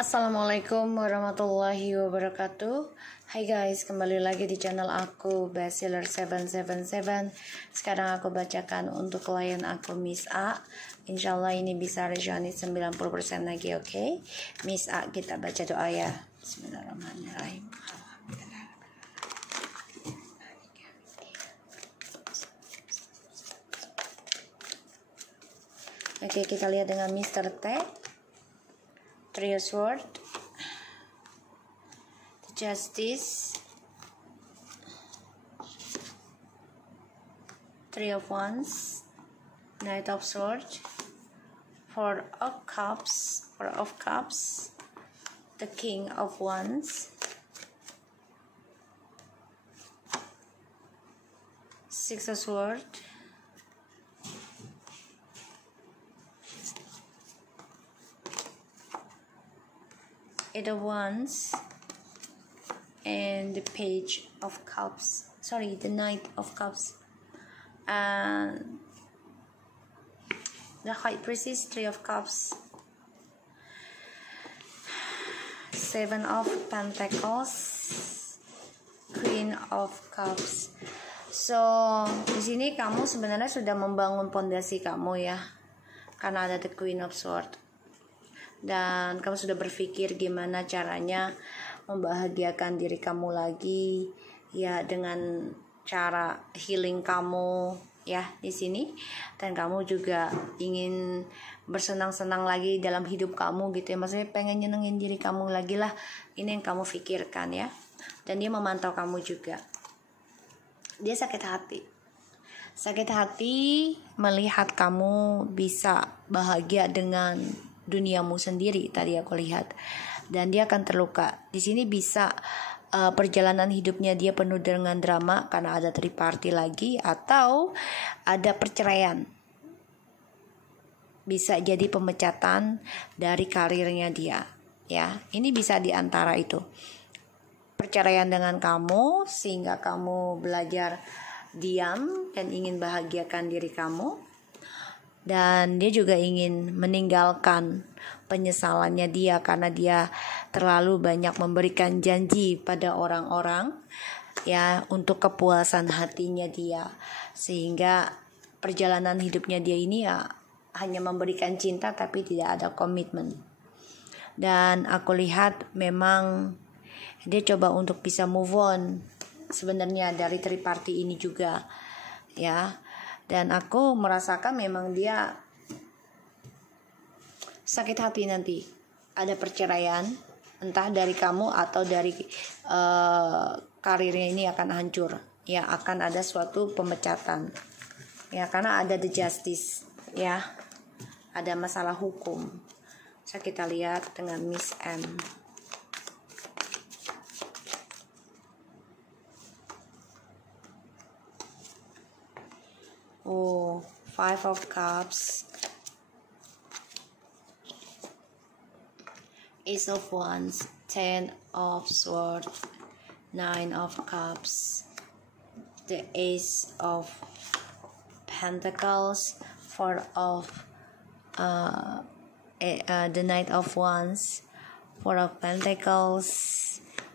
Assalamualaikum warahmatullahi wabarakatuh. Hai guys, kembali lagi di channel aku Bestseller 777. Sekarang aku bacakan untuk klien aku Miss A. Insyaallah ini bisa resonate 90% lagi, oke? Miss A, kita baca doa ya. Bismillahirrahmanirrahim. Oke, kita lihat dengan Mr. T. Three of Swords, Justice, Three of Wands, Knight of Swords, Four of Cups, the King of Wands, Six of Swords, Eight of Wands, and the Page of Cups. Sorry, the Knight of Cups. And the High Priestess, Three of Cups, Seven of Pentacles, Queen of Cups. So, di sini kamu sebenarnya sudah membangun pondasi kamu ya, karena ada the Queen of Swords. Dan kamu sudah berpikir gimana caranya membahagiakan diri kamu lagi ya, dengan cara healing kamu ya di sini. Dan kamu juga ingin bersenang-senang lagi dalam hidup kamu gitu ya, maksudnya pengen nyenengin diri kamu lagi lah. Ini yang kamu pikirkan ya. Dan dia memantau kamu juga. Dia sakit hati melihat kamu bisa bahagia dengan duniamu sendiri, tadi aku lihat. Dan dia akan terluka. Di sini bisa perjalanan hidupnya dia penuh dengan drama karena ada triparty lagi, atau ada perceraian. Bisa jadi pemecatan dari karirnya dia. Ya, ini bisa di antara itu. Perceraian dengan kamu sehingga kamu belajar diam dan ingin bahagiakan diri kamu. Dan dia juga ingin meninggalkan penyesalannya dia karena dia terlalu banyak memberikan janji pada orang-orang ya, untuk kepuasan hatinya dia, sehingga perjalanan hidupnya dia ini ya hanya memberikan cinta tapi tidak ada komitmen. Dan aku lihat memang dia coba untuk bisa move on sebenarnya dari triparty ini juga ya. Dan aku merasakan memang dia sakit hati nanti. Ada perceraian, entah dari kamu atau dari karirnya ini akan hancur. Ya, akan ada suatu pemecatan. Ya, karena ada the justice. Ya, ada masalah hukum. Bisa kita lihat dengan Miss M. Oh, Five of Cups, Ace of Wands, Ten of Swords, Nine of Cups, the Ace of Pentacles, Four of the Knight of Wands, Four of Pentacles,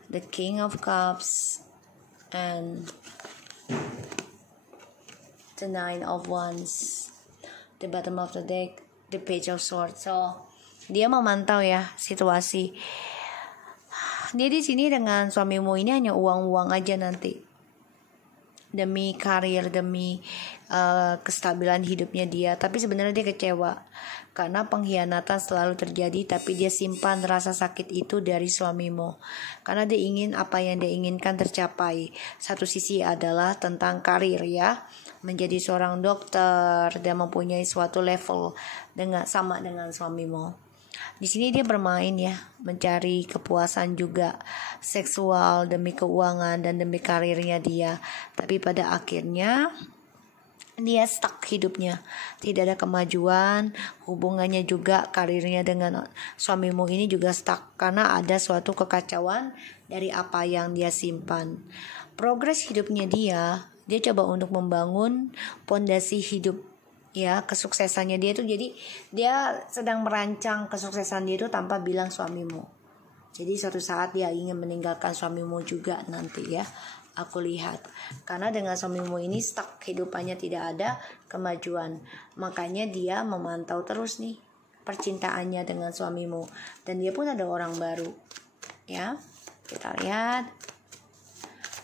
the King of Cups, and the Nine of Wands. The bottom of the deck, the Page of Swords. So, dia memantau ya situasi. Dia di sini dengan suamimu ini hanya uang-uang aja nanti. Demi karir, demi kestabilan hidupnya dia. Tapi sebenarnya dia kecewa karena pengkhianatan selalu terjadi, tapi dia simpan rasa sakit itu dari suamimu. Karena dia ingin apa yang dia inginkan tercapai. Satu sisi adalah tentang karir ya, menjadi seorang dokter dan mempunyai suatu level sama dengan suamimu. Di sini dia bermain ya, mencari kepuasan juga seksual demi keuangan dan demi karirnya dia. Tapi pada akhirnya dia stuck hidupnya, tidak ada kemajuan, hubungannya juga karirnya dengan suamimu ini juga stuck karena ada suatu kekacauan dari apa yang dia simpan. Progres hidupnya dia coba untuk membangun pondasi hidup ya, kesuksesannya dia tuh. Jadi dia sedang merancang kesuksesan dia itu tanpa bilang suamimu. Jadi suatu saat dia ingin meninggalkan suamimu juga nanti ya. Aku lihat. Karena dengan suamimu ini stuck, kehidupannya tidak ada kemajuan. Makanya dia memantau terus nih percintaannya dengan suamimu. Dan dia pun ada orang baru. Ya. Kita lihat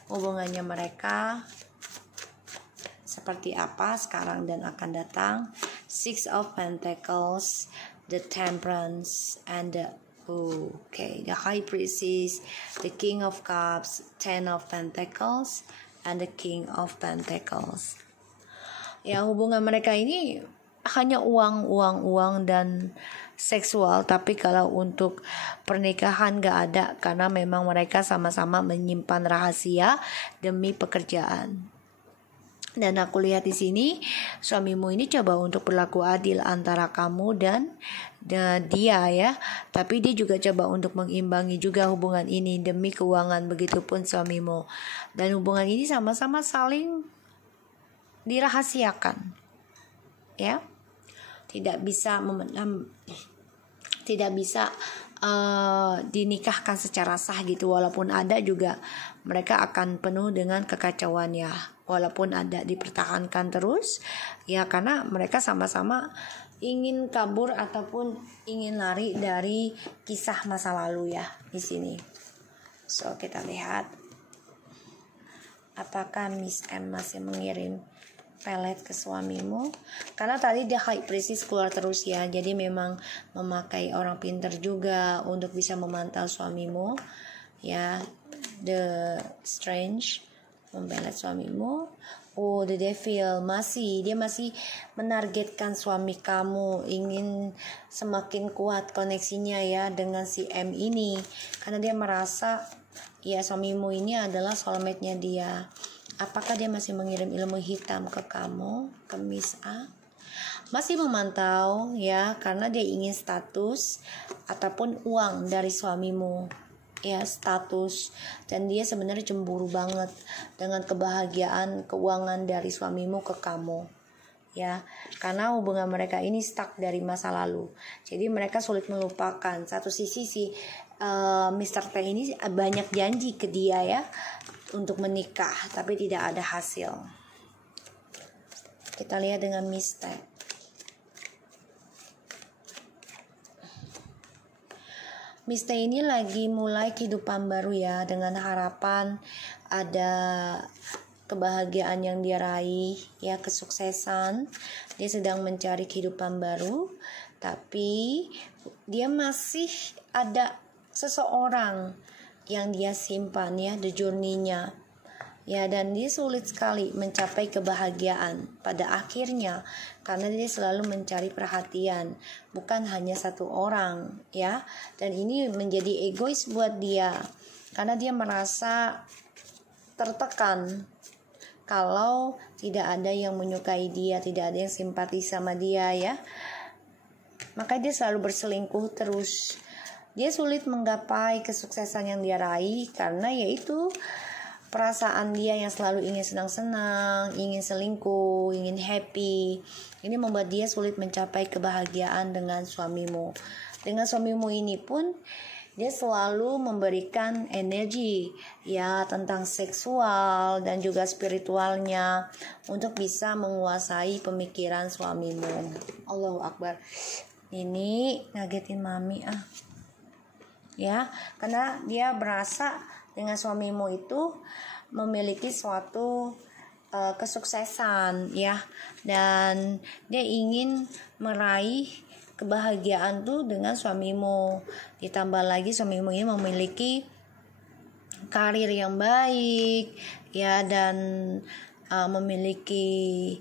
hubungannya mereka seperti apa sekarang dan akan datang. Six of Pentacles, the Temperance, and the the High Priestess, the King of Cups, Ten of Pentacles, and the King of Pentacles. Ya, hubungan mereka ini hanya uang dan seksual, tapi kalau untuk pernikahan gak ada karena memang mereka sama-sama menyimpan rahasia demi pekerjaan. Dan aku lihat di sini suamimu ini coba untuk berlaku adil antara kamu dan dia ya. Tapi dia juga coba untuk mengimbangi juga hubungan ini demi keuangan, begitupun suamimu. Dan hubungan ini sama-sama saling dirahasiakan. Ya. Tidak bisa dinikahkan secara sah gitu, walaupun ada juga mereka akan penuh dengan kekacauan ya, walaupun ada dipertahankan terus ya, karena mereka sama-sama ingin kabur ataupun ingin lari dari kisah masa lalu ya di sini. So kita lihat apakah Miss M masih mengirim pelet ke suamimu, karena tadi dia High Priestess keluar terus ya, jadi memang memakai orang pintar juga untuk bisa memantau suamimu ya. The Strange mempelet suamimu. The Devil dia masih menargetkan suami kamu, ingin semakin kuat koneksinya ya dengan si M ini, karena dia merasa ya suamimu ini adalah soulmate-nya dia. Apakah dia masih mengirim ilmu hitam ke kamu, ke Miss A? Masih memantau ya, karena dia ingin status ataupun uang dari suamimu ya, status. Dan dia sebenarnya cemburu banget dengan kebahagiaan keuangan dari suamimu ke kamu ya, karena hubungan mereka ini stuck dari masa lalu. Jadi mereka sulit melupakan. Satu sisi si Mr. T ini banyak janji ke dia ya untuk menikah, tapi tidak ada hasil. Kita lihat dengan Miss T. Miss T ini lagi mulai kehidupan baru ya, dengan harapan ada kebahagiaan yang dia raih ya, kesuksesan. Dia sedang mencari kehidupan baru, tapi dia masih ada seseorang yang dia simpan ya, the journey-nya ya, dan dia sulit sekali mencapai kebahagiaan pada akhirnya karena dia selalu mencari perhatian, bukan hanya satu orang ya. Dan ini menjadi egois buat dia karena dia merasa tertekan kalau tidak ada yang menyukai dia, tidak ada yang simpati sama dia ya. Maka dia selalu berselingkuh terus. Dia sulit menggapai kesuksesan yang dia raih karena yaitu perasaan dia yang selalu ingin senang-senang, ingin selingkuh, ingin happy. Ini membuat dia sulit mencapai kebahagiaan dengan suamimu. Dengan suamimu ini pun dia selalu memberikan energi ya tentang seksual dan juga spiritualnya untuk bisa menguasai pemikiran suamimu. Allahu Akbar. Ini ngagetin mami ya, karena dia berasa dengan suamimu itu memiliki suatu kesuksesan ya, dan dia ingin meraih kebahagiaan tuh dengan suamimu. Ditambah lagi suamimu ini memiliki karir yang baik ya, dan memiliki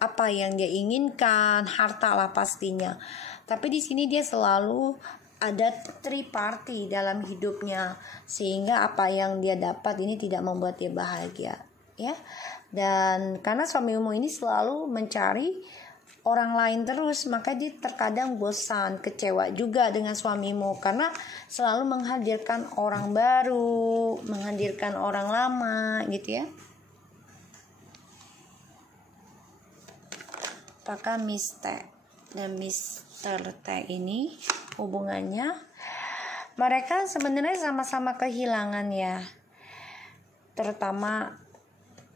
apa yang dia inginkan, harta lah pastinya. Tapi di sini dia selalu ada three party dalam hidupnya, sehingga apa yang dia dapat ini tidak membuat dia bahagia ya. Dan karena suamimu ini selalu mencari orang lain terus, maka dia terkadang bosan, kecewa juga dengan suamimu karena selalu menghadirkan orang baru, menghadirkan orang lama gitu ya. Apakah Miss T dan Mr. T ini hubungannya Mereka sebenarnya sama-sama kehilangan ya, terutama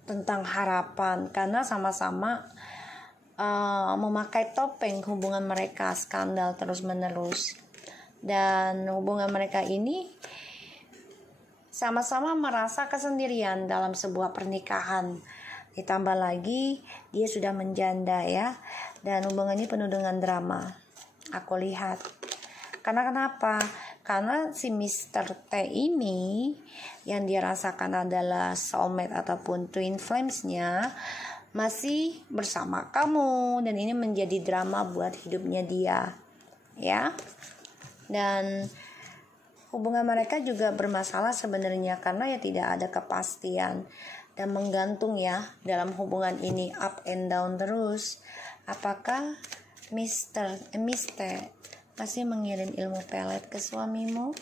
tentang harapan, karena sama-sama memakai topeng hubungan mereka, skandal terus-menerus. Dan hubungan mereka ini sama-sama merasa kesendirian dalam sebuah pernikahan. Ditambah lagi dia sudah menjanda ya, dan hubungan ini penuh dengan drama. Aku lihat. Karena kenapa? Karena si Mr. T ini yang dia rasakan adalah soulmate ataupun twin flames-nya masih bersama kamu, dan ini menjadi drama buat hidupnya dia ya. Dan hubungan mereka juga bermasalah sebenarnya karena ya tidak ada kepastian dan menggantung ya dalam hubungan ini, up and down terus. Apakah Mr. masih mengirim ilmu pelet ke suamimu?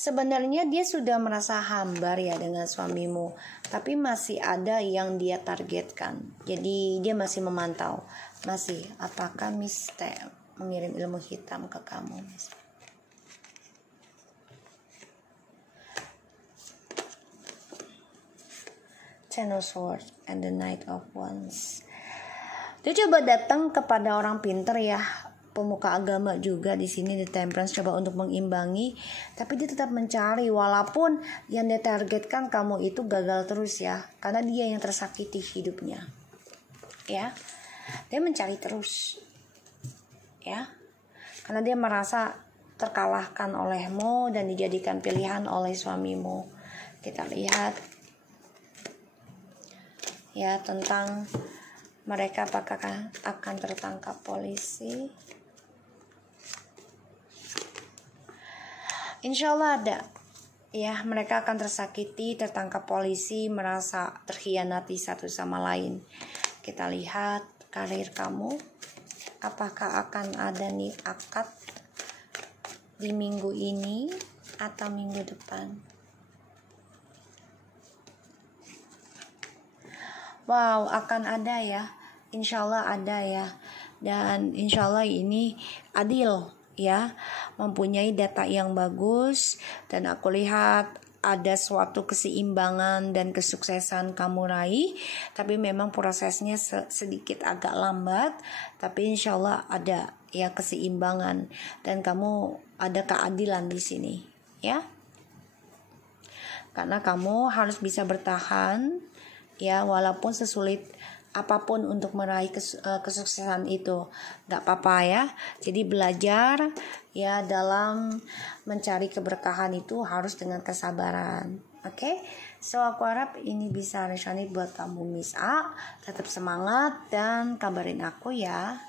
Sebenarnya dia sudah merasa hambar ya dengan suamimu, tapi masih ada yang dia targetkan. Jadi dia masih memantau. Masih, apakah Mr. mengirim ilmu hitam ke kamu? Ten of Swords and the Knight of Wands. Dia coba datang kepada orang pinter ya, pemuka agama juga di sini, di Temperance, coba untuk mengimbangi, tapi dia tetap mencari walaupun yang dia targetkan kamu itu gagal terus ya, karena dia yang tersakiti hidupnya ya. Dia mencari terus ya, karena dia merasa terkalahkan olehmu dan dijadikan pilihan oleh suamimu. Kita lihat ya tentang mereka apakah akan tertangkap polisi. Insya Allah ada ya, mereka akan tersakiti, tertangkap polisi, merasa terkhianati satu sama lain. Kita lihat karir kamu, apakah akan ada nih akad di minggu ini atau minggu depan. Wow, akan ada ya, insya Allah ada ya, dan insya Allah ini adil ya, mempunyai data yang bagus, dan aku lihat ada suatu keseimbangan dan kesuksesan kamu raih, tapi memang prosesnya sedikit agak lambat, tapi insya Allah ada ya keseimbangan, dan kamu ada keadilan di sini ya, karena kamu harus bisa bertahan ya, walaupun sesulit apapun untuk meraih kesuksesan itu, gak apa-apa ya. Jadi belajar ya dalam mencari keberkahan itu harus dengan kesabaran. Oke, so aku harap ini bisa resonate buat kamu Miss A. Tetap semangat dan kabarin aku ya.